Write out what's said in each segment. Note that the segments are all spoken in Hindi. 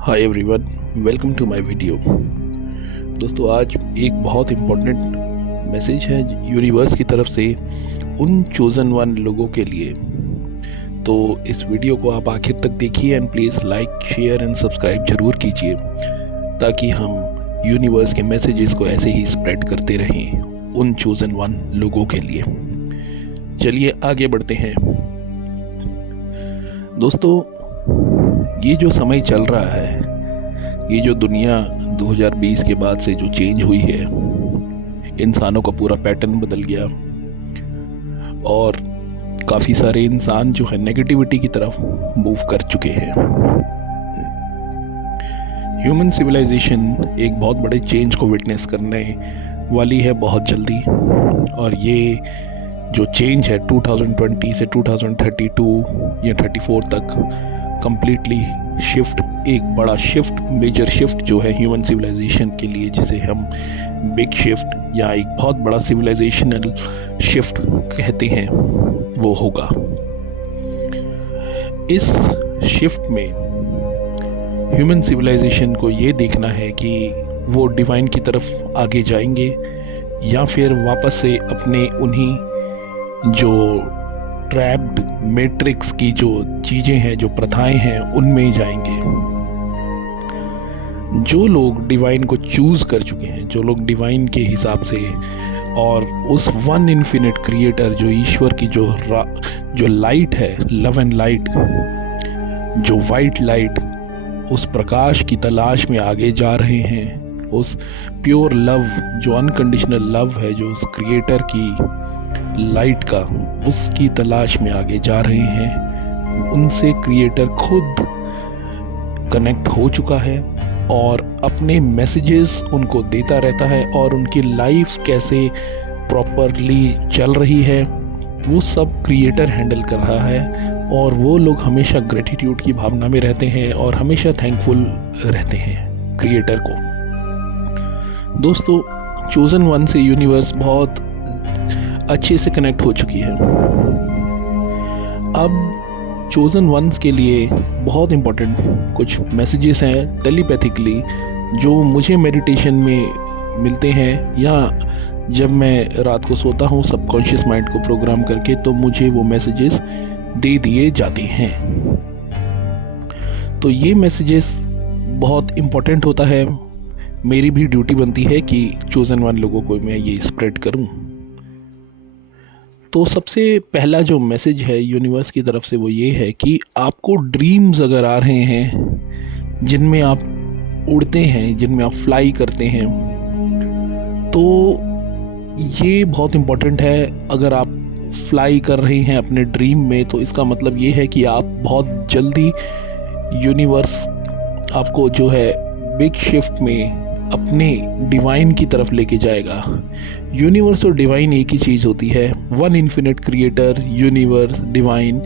Hi everyone, welcome to my video. दोस्तों, आज एक बहुत इम्पोर्टेंट मैसेज है यूनिवर्स की तरफ से उन चोज़न वन लोगों के लिए। तो इस वीडियो को आप आखिर तक देखिए and please like, share and subscribe ज़रूर कीजिए ताकि हम यूनिवर्स के मैसेजेस को ऐसे ही स्प्रेड करते रहें उन चोज़न वन लोगों के लिए। चलिए आगे बढ़ते हैं। दोस्तों, ये जो समय चल रहा है, ये जो दुनिया 2020 के बाद से जो चेंज हुई है, इंसानों का पूरा पैटर्न बदल गया और काफ़ी सारे इंसान जो है नेगेटिविटी की तरफ मूव कर चुके हैं। ह्यूमन सिविलाइजेशन एक बहुत बड़े चेंज को विटनेस करने वाली है बहुत जल्दी, और ये जो चेंज है 2020 से 2032 या 34 तक कंप्लीटली शिफ्ट, एक बड़ा शिफ्ट, मेजर शिफ्ट जो है ह्यूमन सिविलाइजेशन के लिए, जिसे हम बिग शिफ्ट या एक बहुत बड़ा सिविलाइजेशनल शिफ्ट कहते हैं, वो होगा। इस शिफ्ट में ह्यूमन सिविलाइजेशन को ये देखना है कि वो डिवाइन की तरफ आगे जाएंगे या फिर वापस से अपने उन्हीं जो ट्रैप्ड मैट्रिक्स की जो चीज़ें हैं, जो प्रथाएं हैं, उनमें जाएंगे। जो लोग डिवाइन को चूज़ कर चुके हैं, जो लोग डिवाइन के हिसाब से और उस वन इन्फिनिट क्रिएटर जो ईश्वर की जो लाइट है, लव एंड लाइट, जो वाइट लाइट, उस प्रकाश की तलाश में आगे जा रहे हैं, उस प्योर लव, जो अनकंडीशनल लव है, जो उस क्रिएटर की लाइट का, उसकी तलाश में आगे जा रहे हैं। उनसे क्रिएटर खुद कनेक्ट हो चुका है और अपने मैसेजेस उनको देता रहता है, और उनकी लाइफ कैसे प्रॉपरली चल रही है वो सब क्रिएटर हैंडल कर रहा है। और वो लोग हमेशा ग्रेटिट्यूड की भावना में रहते हैं और हमेशा थैंकफुल रहते हैं क्रिएटर को। दोस्तों, चोज़न वन से यूनिवर्स बहुत अच्छे से कनेक्ट हो चुकी है। अब चोज़न वंस के लिए बहुत इम्पोर्टेंट कुछ मैसेजेस हैं टेलीपैथिकली, जो मुझे मेडिटेशन में मिलते हैं, या जब मैं रात को सोता हूँ सबकॉन्शियस माइंड को प्रोग्राम करके, तो मुझे वो मैसेजेस दे दिए जाते हैं। तो ये मैसेजेस बहुत इम्पोर्टेंट होता है। मेरी भी ड्यूटी बनती है कि चोज़न वन लोगों को मैं ये स्प्रेड करूँ। तो सबसे पहला जो मैसेज है यूनिवर्स की तरफ से वो ये है कि आपको ड्रीम्स अगर आ रहे हैं जिनमें आप उड़ते हैं, जिनमें आप फ्लाई करते हैं, तो ये बहुत इम्पोर्टेंट है। अगर आप फ्लाई कर रहे हैं अपने ड्रीम में, तो इसका मतलब ये है कि आप बहुत जल्दी यूनिवर्स आपको जो है बिग शिफ्ट में अपने डिवाइन की तरफ लेके जाएगा। यूनिवर्स और डिवाइन एक ही चीज़ होती है। One infinite creator, universe, divine,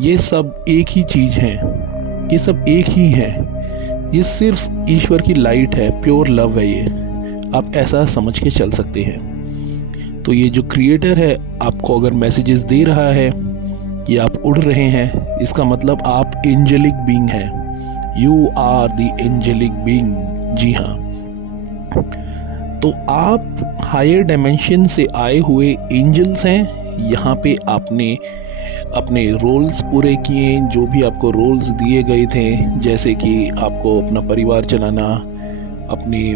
ये सब एक ही चीज़ हैं, ये सब एक ही हैं। ये सिर्फ ईश्वर की लाइट है, प्योर लव है। ये आप ऐसा समझ के चल सकते हैं। तो ये जो क्रिएटर है आपको अगर मैसेजेस दे रहा है कि आप उड़ रहे हैं, इसका मतलब आप एंजेलिक बीइंग हैं। You are the angelic being. जी हाँ, तो आप हायर डायमेंशन से आए हुए एंजल्स हैं। यहाँ पे आपने अपने रोल्स पूरे किए, जो भी आपको रोल्स दिए गए थे, जैसे कि आपको अपना परिवार चलाना, अपने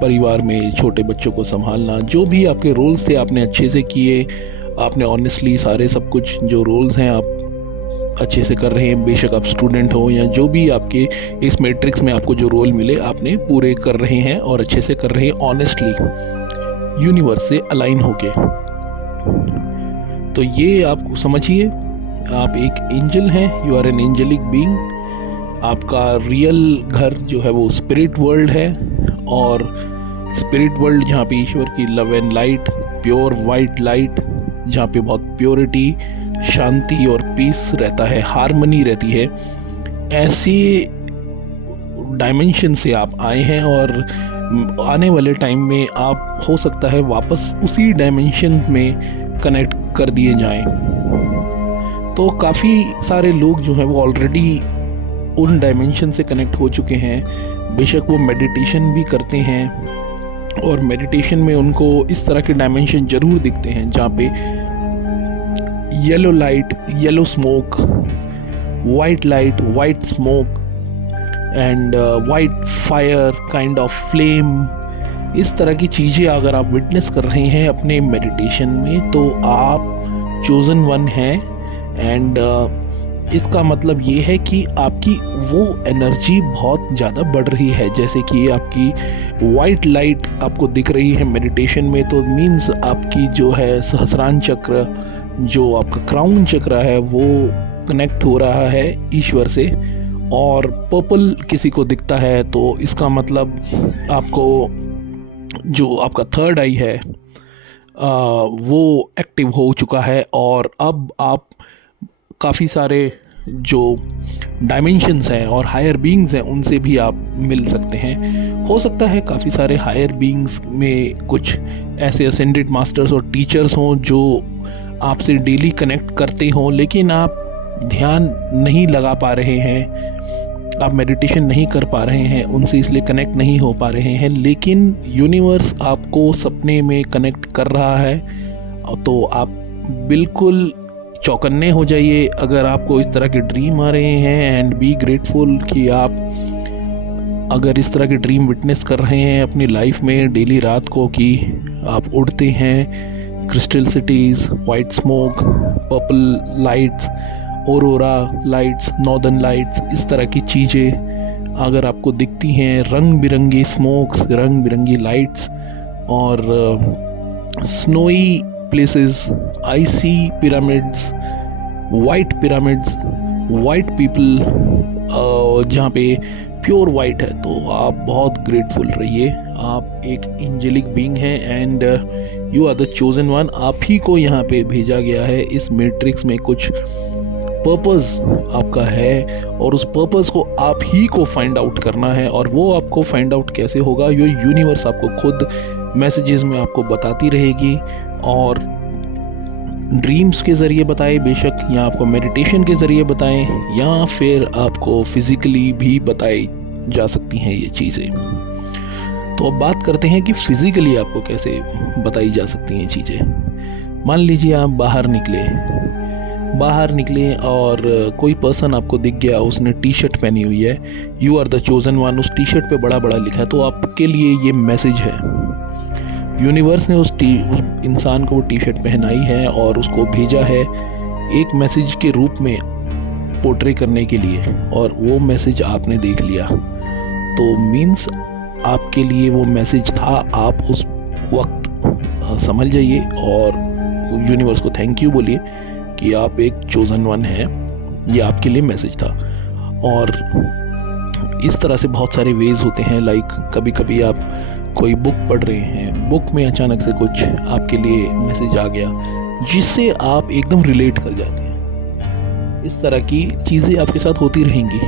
परिवार में छोटे बच्चों को संभालना, जो भी आपके रोल्स थे आपने अच्छे से किए। आपने ऑनेस्टली सारे सब कुछ जो रोल्स हैं आप अच्छे से कर रहे हैं। बेशक आप स्टूडेंट हो या जो भी आपके इस मैट्रिक्स में आपको जो रोल मिले आपने पूरे कर रहे हैं और अच्छे से कर रहे हैं, ऑनेस्टली यूनिवर्स से अलाइन होके। तो ये आप समझिए, आप एक एंजल हैं, you are an angelic being. आपका रियल घर जो है वो स्पिरिट वर्ल्ड है, और स्पिरिट वर्ल्ड जहाँ पे ईश्वर की love and light, pure white light, जहाँ पे बहुत प्योरिटी, शांति और पीस रहता है, हार्मनी रहती है, ऐसी डायमेंशन से आप आए हैं। और आने वाले टाइम में आप हो सकता है वापस उसी डायमेंशन में कनेक्ट कर दिए जाएं। तो काफ़ी सारे लोग जो हैं वो ऑलरेडी उन डायमेंशन से कनेक्ट हो चुके हैं। बेशक वो मेडिटेशन भी करते हैं और मेडिटेशन में उनको इस तरह के डायमेंशन ज़रूर दिखते हैं जहाँ पे yellow light, yellow smoke, white light, white smoke and white fire kind of flame. इस तरह की चीज़ें अगर आप विटनेस कर रहे हैं अपने मेडिटेशन में तो आप चोज़न वन हैं। एंड इसका मतलब ये है कि आपकी वो एनर्जी बहुत ज़्यादा बढ़ रही है। जैसे कि आपकी वाइट लाइट आपको दिख रही है मेडिटेशन में, तो मीन्स आपकी जो है सहस्रार चक्र, जो आपका क्राउन चक्र है, वो कनेक्ट हो रहा है ईश्वर से। और पर्पल किसी को दिखता है तो इसका मतलब आपको जो आपका थर्ड आई है वो एक्टिव हो चुका है और अब आप काफ़ी सारे जो डायमेंशंस हैं और हायर बीइंग्स हैं उनसे भी आप मिल सकते हैं। हो सकता है काफ़ी सारे हायर बीइंग्स में कुछ ऐसे असेंडेड मास्टर्स और टीचर्स हों जो आपसे डेली कनेक्ट करते हों, लेकिन आप ध्यान नहीं लगा पा रहे हैं, आप मेडिटेशन नहीं कर पा रहे हैं उनसे, इसलिए कनेक्ट नहीं हो पा रहे हैं। लेकिन यूनिवर्स आपको सपने में कनेक्ट कर रहा है, तो आप बिल्कुल चौकन्ने हो जाइए अगर आपको इस तरह के ड्रीम आ रहे हैं। एंड बी ग्रेटफुल कि आप अगर इस तरह के ड्रीम विटनेस कर रहे हैं अपनी लाइफ में डेली रात को, कि आप उड़ते हैं, crystal cities, white smoke, purple lights, aurora lights, northern lights, इस तरह की चीज़ें अगर आपको दिखती हैं, रंग बिरंगी स्मोक्स, रंग बिरंगी लाइट्स और snowy places, icy pyramids, white pyramids, white people, जहाँ पे प्योर वाइट है, तो आप बहुत ग्रेटफुल रहिए। आप एक एंजेलिक बीइंग हैं and you are the chosen one. आप ही को यहाँ पे भेजा गया है। इस मैट्रिक्स में कुछ पर्पस आपका है और उस पर्पस को आप ही को फाइंड आउट करना है। और वो आपको फाइंड आउट कैसे होगा, ये यूनिवर्स आपको खुद मैसेजेस में आपको बताती रहेगी, और ड्रीम्स के ज़रिए बताए बेशक, या आपको मेडिटेशन के ज़रिए बताएं, या फिर आपको फिज़िकली भी बताई जा सकती हैं ये चीज़ें। तो अब बात करते हैं कि फ़िज़िकली आपको कैसे बताई जा सकती हैं चीज़ें। मान लीजिए आप बाहर निकले और कोई पर्सन आपको दिख गया, उसने टी शर्ट पहनी हुई है, you are the chosen one, उस टी शर्ट पे बड़ा बड़ा लिखा है, तो आपके लिए ये मैसेज है। यूनिवर्स ने उस इंसान को वो टी शर्ट पहनाई है और उसको भेजा है एक मैसेज के रूप में पोर्ट्रे करने के लिए, और वो मैसेज आपने देख लिया, तो मीन्स आपके लिए वो मैसेज था। आप उस वक्त समझ जाइए और यूनिवर्स को थैंक यू बोलिए कि आप एक चोजन वन हैं, ये आपके लिए मैसेज था। और इस तरह से बहुत सारे वेज होते हैं। लाइक कभी कभी आप कोई बुक पढ़ रहे हैं, बुक में अचानक से कुछ आपके लिए मैसेज आ गया जिससे आप एकदम रिलेट कर जाते हैं। इस तरह की चीज़ें आपके साथ होती रहेंगी।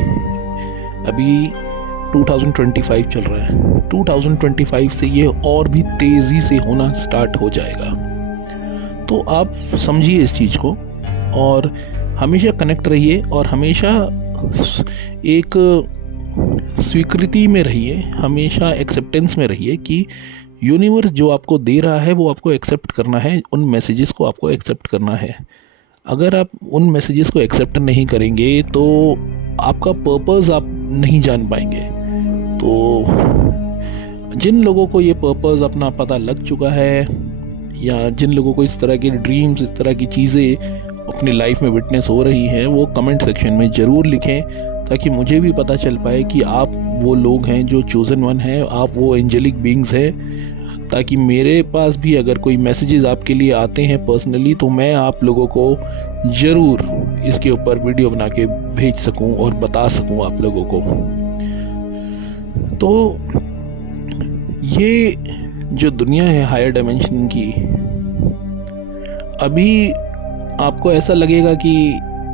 अभी 2025 चल रहा है, 2025 से ये और भी तेज़ी से होना स्टार्ट हो जाएगा। तो आप समझिए इस चीज़ को और हमेशा कनेक्ट रहिए और हमेशा एक स्वीकृति में रहिए, हमेशा एक्सेप्टेंस में रहिए कि यूनिवर्स जो आपको दे रहा है वो आपको एक्सेप्ट करना है, उन मैसेजेस को आपको एक्सेप्ट करना है। अगर आप उन मैसेजेस को एक्सेप्ट नहीं करेंगे तो आपका पर्पस आप नहीं जान पाएंगे। तो जिन लोगों को ये पर्पस अपना पता लग चुका है, या जिन लोगों को इस तरह के ड्रीम्स, इस तरह की चीज़ें अपनी लाइफ में विटनेस हो रही हैं, वो कमेंट सेक्शन में ज़रूर लिखें, ताकि मुझे भी पता चल पाए कि आप वो लोग हैं जो चोजन वन हैं, आप वो एंजेलिक बीइंग्स हैं, ताकि मेरे पास भी अगर कोई मैसेजेस आपके लिए आते हैं पर्सनली, तो मैं आप लोगों को ज़रूर इसके ऊपर वीडियो बना के भेज सकूं और बता सकूं आप लोगों को। तो ये जो दुनिया है हायर डायमेंशन की, अभी आपको ऐसा लगेगा कि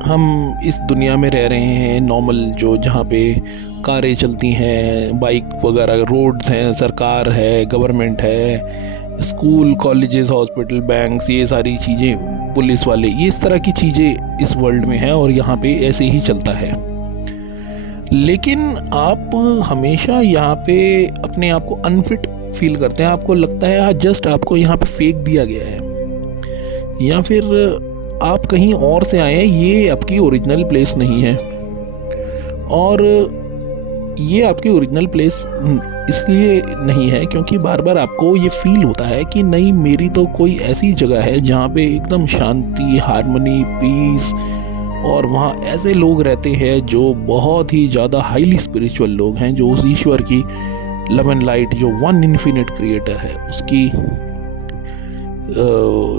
हम इस दुनिया में रह रहे हैं नॉर्मल, जो जहाँ पे कारें चलती हैं, बाइक वगैरह, रोड्स हैं, सरकार है, गवर्नमेंट है, स्कूल, कॉलेजेस, हॉस्पिटल, बैंक्स, ये सारी चीज़ें, पुलिस वाले, ये इस तरह की चीज़ें इस वर्ल्ड में हैं और यहाँ पे ऐसे ही चलता है। लेकिन आप हमेशा यहाँ पे अपने आप को अनफिट फील करते हैं, आपको लगता है हाँ जस्ट आपको यहाँ पे फेंक दिया गया है, या फिर आप कहीं और से आए हैं, ये आपकी ओरिजिनल प्लेस नहीं है। और ये आपकी ओरिजिनल प्लेस इसलिए नहीं है क्योंकि बार बार आपको ये फील होता है कि नहीं, मेरी तो कोई ऐसी जगह है जहाँ पे एकदम शांति, हार्मनी, पीस, और वहाँ ऐसे लोग रहते हैं जो बहुत ही ज़्यादा हाईली स्पिरिचुअल लोग हैं, जो उस ईश्वर की लव एंड लाइट, जो वन इन्फिनिट क्रिएटर है, उसकी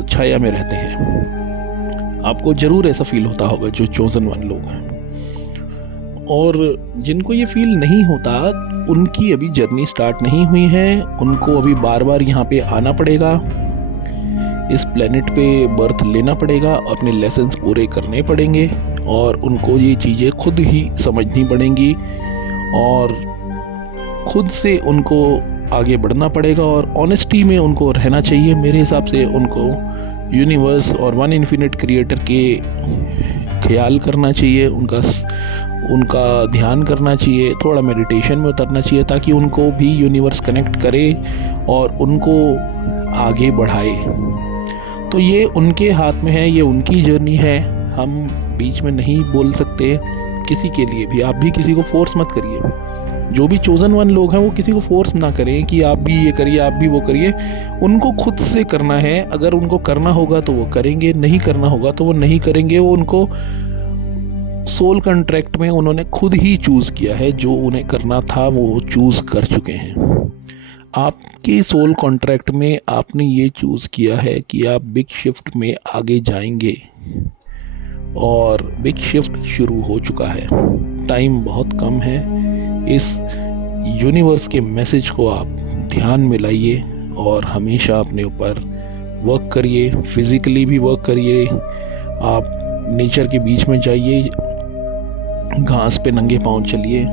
छाया में रहते हैं। आपको ज़रूर ऐसा फील होता होगा जो चोजन वन लोग हैं। और जिनको ये फील नहीं होता, उनकी अभी जर्नी स्टार्ट नहीं हुई है, उनको अभी बार बार यहाँ पे आना पड़ेगा, इस प्लेनेट पे बर्थ लेना पड़ेगा, अपने लेसन्स पूरे करने पड़ेंगे, और उनको ये चीज़ें खुद ही समझनी पड़ेंगी, और खुद से उनको आगे बढ़ना पड़ेगा, और ऑनेस्टी में उनको रहना चाहिए। मेरे हिसाब से उनको यूनिवर्स और वन इन्फिनिट क्रिएटर के ख्याल करना चाहिए, उनका ध्यान करना चाहिए, थोड़ा मेडिटेशन में उतरना चाहिए, ताकि उनको भी यूनिवर्स कनेक्ट करे और उनको आगे बढ़ाए। तो ये उनके हाथ में है, ये उनकी जर्नी है, हम बीच में नहीं बोल सकते किसी के लिए भी। आप भी किसी को फोर्स मत करिए, जो भी चोजन वन लोग हैं वो किसी को फोर्स ना करें कि आप भी ये करिए, आप भी वो करिए। उनको खुद से करना है, अगर उनको करना होगा तो वो करेंगे, नहीं करना होगा तो वो नहीं करेंगे। वो उनको सोल कॉन्ट्रैक्ट में उन्होंने खुद ही चूज़ किया है, जो उन्हें करना था वो चूज़ कर चुके हैं। आपके सोल कॉन्ट्रैक्ट में आपने ये चूज़ किया है कि आप बिग शिफ्ट में आगे जाएंगे, और बिग शिफ्ट शुरू हो चुका है। टाइम बहुत कम है। इस यूनिवर्स के मैसेज को आप ध्यान में लाइए और हमेशा अपने ऊपर वर्क करिए, फिज़िकली भी वर्क करिए। आप नेचर के बीच में जाइए, घास पे नंगे पाँव चलिए,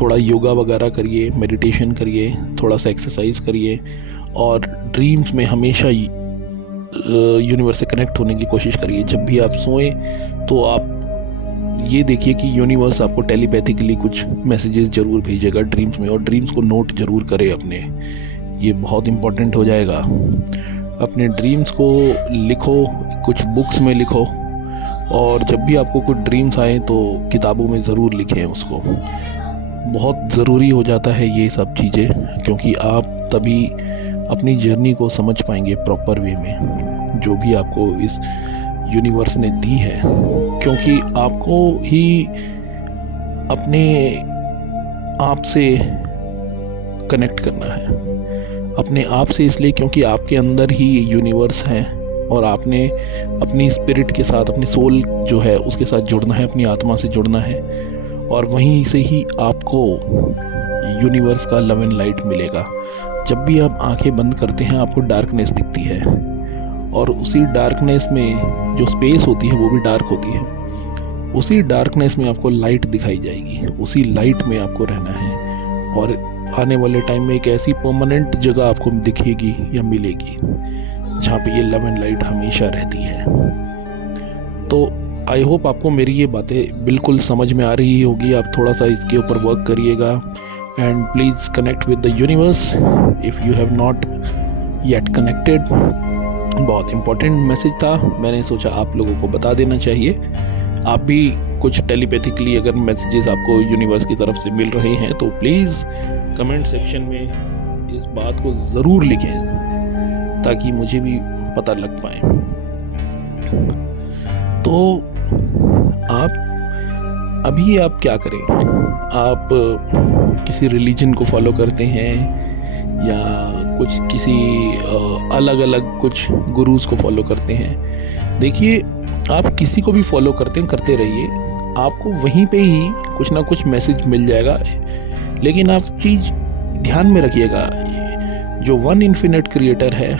थोड़ा योगा वगैरह करिए, मेडिटेशन करिए, थोड़ा सा एक्सरसाइज करिए, और ड्रीम्स में हमेशा यूनिवर्स से कनेक्ट होने की कोशिश करिए। जब भी आप सोएं तो आप ये देखिए कि यूनिवर्स आपको टेलीपैथिकली कुछ मैसेजेस ज़रूर भेजेगा ड्रीम्स में, और ड्रीम्स को नोट ज़रूर करें अपने, ये बहुत इम्पोर्टेंट हो जाएगा। अपने ड्रीम्स को लिखो, कुछ बुक्स में लिखो, और जब भी आपको कुछ ड्रीम्स आए तो किताबों में ज़रूर लिखें उसको। बहुत ज़रूरी हो जाता है ये सब चीज़ें, क्योंकि आप तभी अपनी जर्नी को समझ पाएंगे प्रॉपर वे में, जो भी आपको इस यूनिवर्स ने दी है। क्योंकि आपको ही अपने आप से कनेक्ट करना है, अपने आप से, इसलिए क्योंकि आपके अंदर ही यूनिवर्स है, और आपने अपनी स्पिरिट के साथ, अपनी सोल जो है उसके साथ जुड़ना है, अपनी आत्मा से जुड़ना है, और वहीं से ही आपको यूनिवर्स का लव एंड लाइट मिलेगा। जब भी आप आंखें बंद करते हैं आपको डार्कनेस दिखती है, और उसी डार्कनेस में जो स्पेस होती है वो भी डार्क होती है। उसी डार्कनेस में आपको लाइट दिखाई जाएगी, उसी लाइट में आपको रहना है, और आने वाले टाइम में एक ऐसी परमानेंट जगह आपको दिखेगी या मिलेगी जहाँ पे ये लव एंड लाइट हमेशा रहती है। तो आई होप आपको मेरी ये बातें बिल्कुल समझ में आ रही होगी। आप थोड़ा सा इसके ऊपर वर्क करिएगा, and please connect with the universe if you have not yet connected. बहुत इम्पोर्टेंट मैसेज था, मैंने सोचा आप लोगों को बता देना चाहिए। आप भी कुछ टेलीपैथिकली अगर मैसेजेस आपको यूनिवर्स की तरफ से मिल रहे हैं तो प्लीज़ कमेंट सेक्शन में इस बात को ज़रूर लिखें, ताकि मुझे भी पता लग पाए। तो आप क्या करें? आप किसी रिलीजन को फॉलो करते हैं, या कुछ किसी अलग अलग कुछ गुरुज़ को फॉलो करते हैं? देखिए, आप किसी को भी फॉलो करते रहिए, आपको वहीं पे ही कुछ ना कुछ मैसेज मिल जाएगा। लेकिन आप चीज़ ध्यान में रखिएगा, जो वन इन्फिनिट क्रिएटर है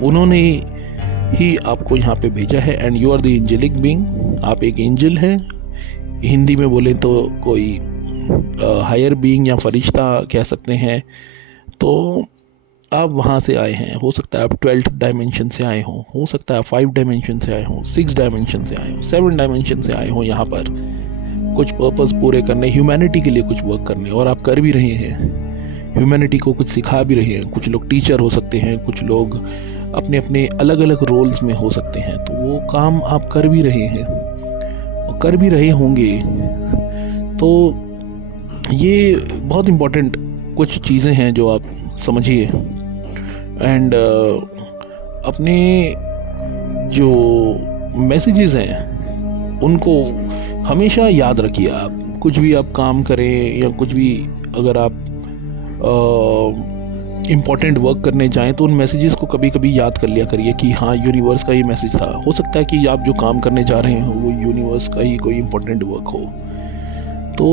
उन्होंने ही आपको यहाँ पे भेजा है, and you are the angelic being. आप एक एंजल हैं, हिंदी में बोले तो कोई हायर बीइंग या फरिश्ता कह सकते हैं। तो आप वहाँ से आए हैं, हो सकता है आप 12th डायमेंशन से आए हों, हो सकता है आप 5 डायमेंशन से आए हों, 6 डायमेंशन से आए हों, 7 डायमेंशन से आए हों यहाँ पर। कुछ पर्पस पूरे करने, ह्यूमैनिटी के लिए कुछ वर्क करने, और आप कर भी रहे हैं। ह्यूमैनिटी को कुछ सिखा भी रहे हैं। कुछ लोग टीचर हो सकते हैं, कुछ लोग अपने अपने अलग अलग रोल्स में हो सकते हैं, तो वो काम आप कर भी रहे हैं और कर भी रहे होंगे। तो ये बहुत इम्पोर्टेंट कुछ चीज़ें हैं जो आप समझिए। एंड अपने जो मैसेजेस हैं उनको हमेशा याद रखिए। आप कुछ भी आप काम करें या कुछ भी अगर आप इम्पॉर्टेंट वर्क करने जाएं तो उन मैसेजेस को कभी कभी याद कर लिया करिए कि हाँ, यूनिवर्स का ये मैसेज था। हो सकता है कि आप जो काम करने जा रहे हो वो यूनिवर्स का ही कोई इम्पोर्टेंट वर्क हो। तो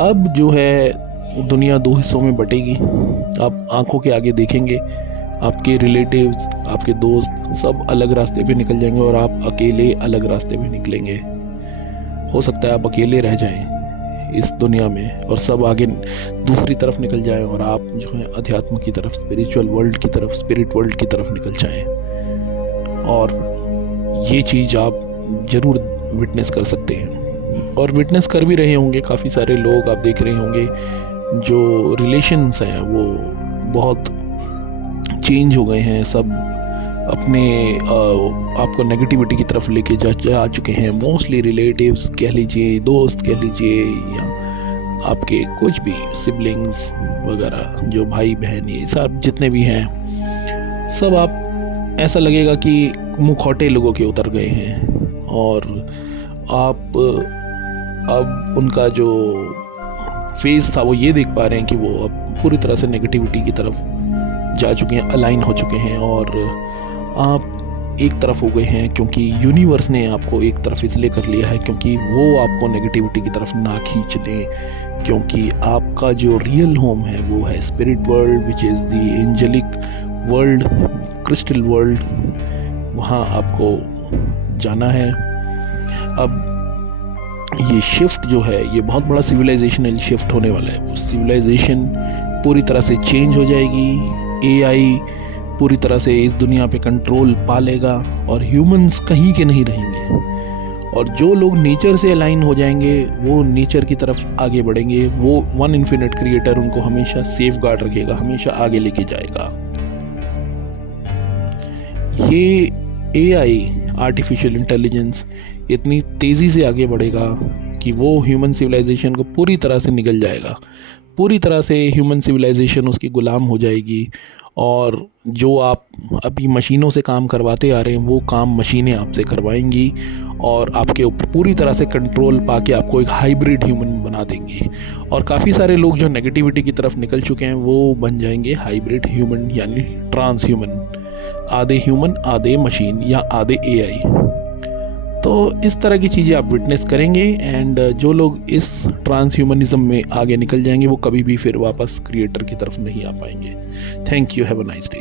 अब जो है दुनिया दो हिस्सों में बटेगी। आप आंखों के आगे देखेंगे, आपके रिलेटिव्स, आपके दोस्त सब अलग रास्ते पे निकल जाएंगे और आप अकेले अलग रास्ते पे निकलेंगे। हो सकता है आप अकेले रह जाएं इस दुनिया में और सब आगे दूसरी तरफ निकल जाएं और आप जो है अध्यात्म की तरफ, स्पिरिचुअल वर्ल्ड की तरफ, स्पिरिट वर्ल्ड की तरफ निकल जाएं। और ये चीज़ आप ज़रूर विटनेस कर सकते हैं और विटनेस कर भी रहे होंगे। काफ़ी सारे लोग आप देख रहे होंगे जो रिलेशंस हैं वो बहुत चेंज हो गए हैं। सब अपने आपको नेगेटिविटी की तरफ लेके जा चुके हैं। मोस्टली रिलेटिव्स कह लीजिए, दोस्त कह लीजिए, या आपके कुछ भी सिबलिंग्स वगैरह, जो भाई बहन, ये सब जितने भी हैं, सब आप ऐसा लगेगा कि मुखौटे लोगों के उतर गए हैं। और आप अब उनका जो फेस था वो ये देख पा रहे हैं कि वो अब पूरी तरह से नेगेटिविटी की तरफ जा चुके हैं, अलाइन हो चुके हैं। और आप एक तरफ हो गए हैं क्योंकि यूनिवर्स ने आपको एक तरफ इसलिए कर लिया है क्योंकि वो आपको नेगेटिविटी की तरफ ना खींच ले। क्योंकि आपका जो रियल होम है वो है spirit world, which is the angelic world, crystal world. वहाँ आपको जाना है। अब ये शिफ्ट जो है ये बहुत बड़ा सिविलाइजेशनल शिफ्ट होने वाला है। सिविलाइजेशन पूरी तरह से चेंज हो जाएगी। एआई पूरी तरह से इस दुनिया पे कंट्रोल पा लेगा और ह्यूमंस कहीं के नहीं रहेंगे। और जो लोग नेचर से अलाइन हो जाएंगे वो नेचर की तरफ आगे बढ़ेंगे। वो वन इन्फिनिट क्रिएटर उनको हमेशा सेफ गार्ड रखेगा, हमेशा आगे लेके जाएगा। ये एआई, आर्टिफिशियल इंटेलिजेंस, इतनी तेज़ी से आगे बढ़ेगा कि वो ह्यूमन सिविलाइजेशन को पूरी तरह से निगल जाएगा। पूरी तरह से ह्यूमन सिविलाइजेशन उसकी गुलाम हो जाएगी। और जो आप अभी मशीनों से काम करवाते आ रहे हैं वो काम मशीनें आपसे करवाएंगी और आपके ऊपर पूरी तरह से कंट्रोल पाके आपको एक हाइब्रिड ह्यूमन बना देंगी। और काफ़ी सारे लोग जो नेगेटिविटी की तरफ निकल चुके हैं वो बन जाएंगे हाइब्रिड ह्यूमन, यानी ट्रांस ह्यूमन, आधे ह्यूमन आधे मशीन या आधे एआई। तो इस तरह की चीज़ें आप विटनेस करेंगे। एंड जो लोग इस ट्रांस ह्यूमनिज्म में आगे निकल जाएंगे वो कभी भी फिर वापस क्रिएटर की तरफ नहीं आ पाएंगे। Thank you, have a nice day.